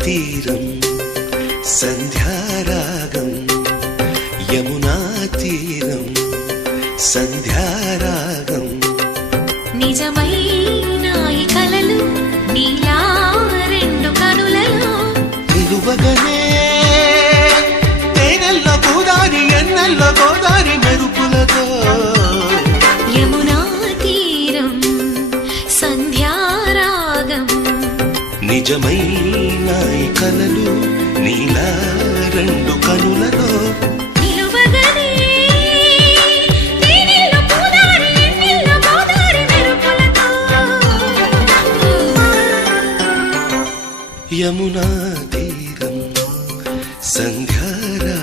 తీరం సంధ్యారాగం యమునా తీరం సంధ్యారాగం నిజమైన ఈ కలలు నీలా రెండు కనులలో నిలువగనే తేనెల్లో గోదారి ఎన్నెల్లో గోదారి మెరుపులతో యమునా తీరం సంధ్యారాగం నిజమైన ఈ కలలు నీలా రెండు కనులలో నిలువగనే తేనెల్లో గోదారి ఎన్నెల్లో గోదారి మెరుపులతో యమునా తీరం సంధ్యారాగం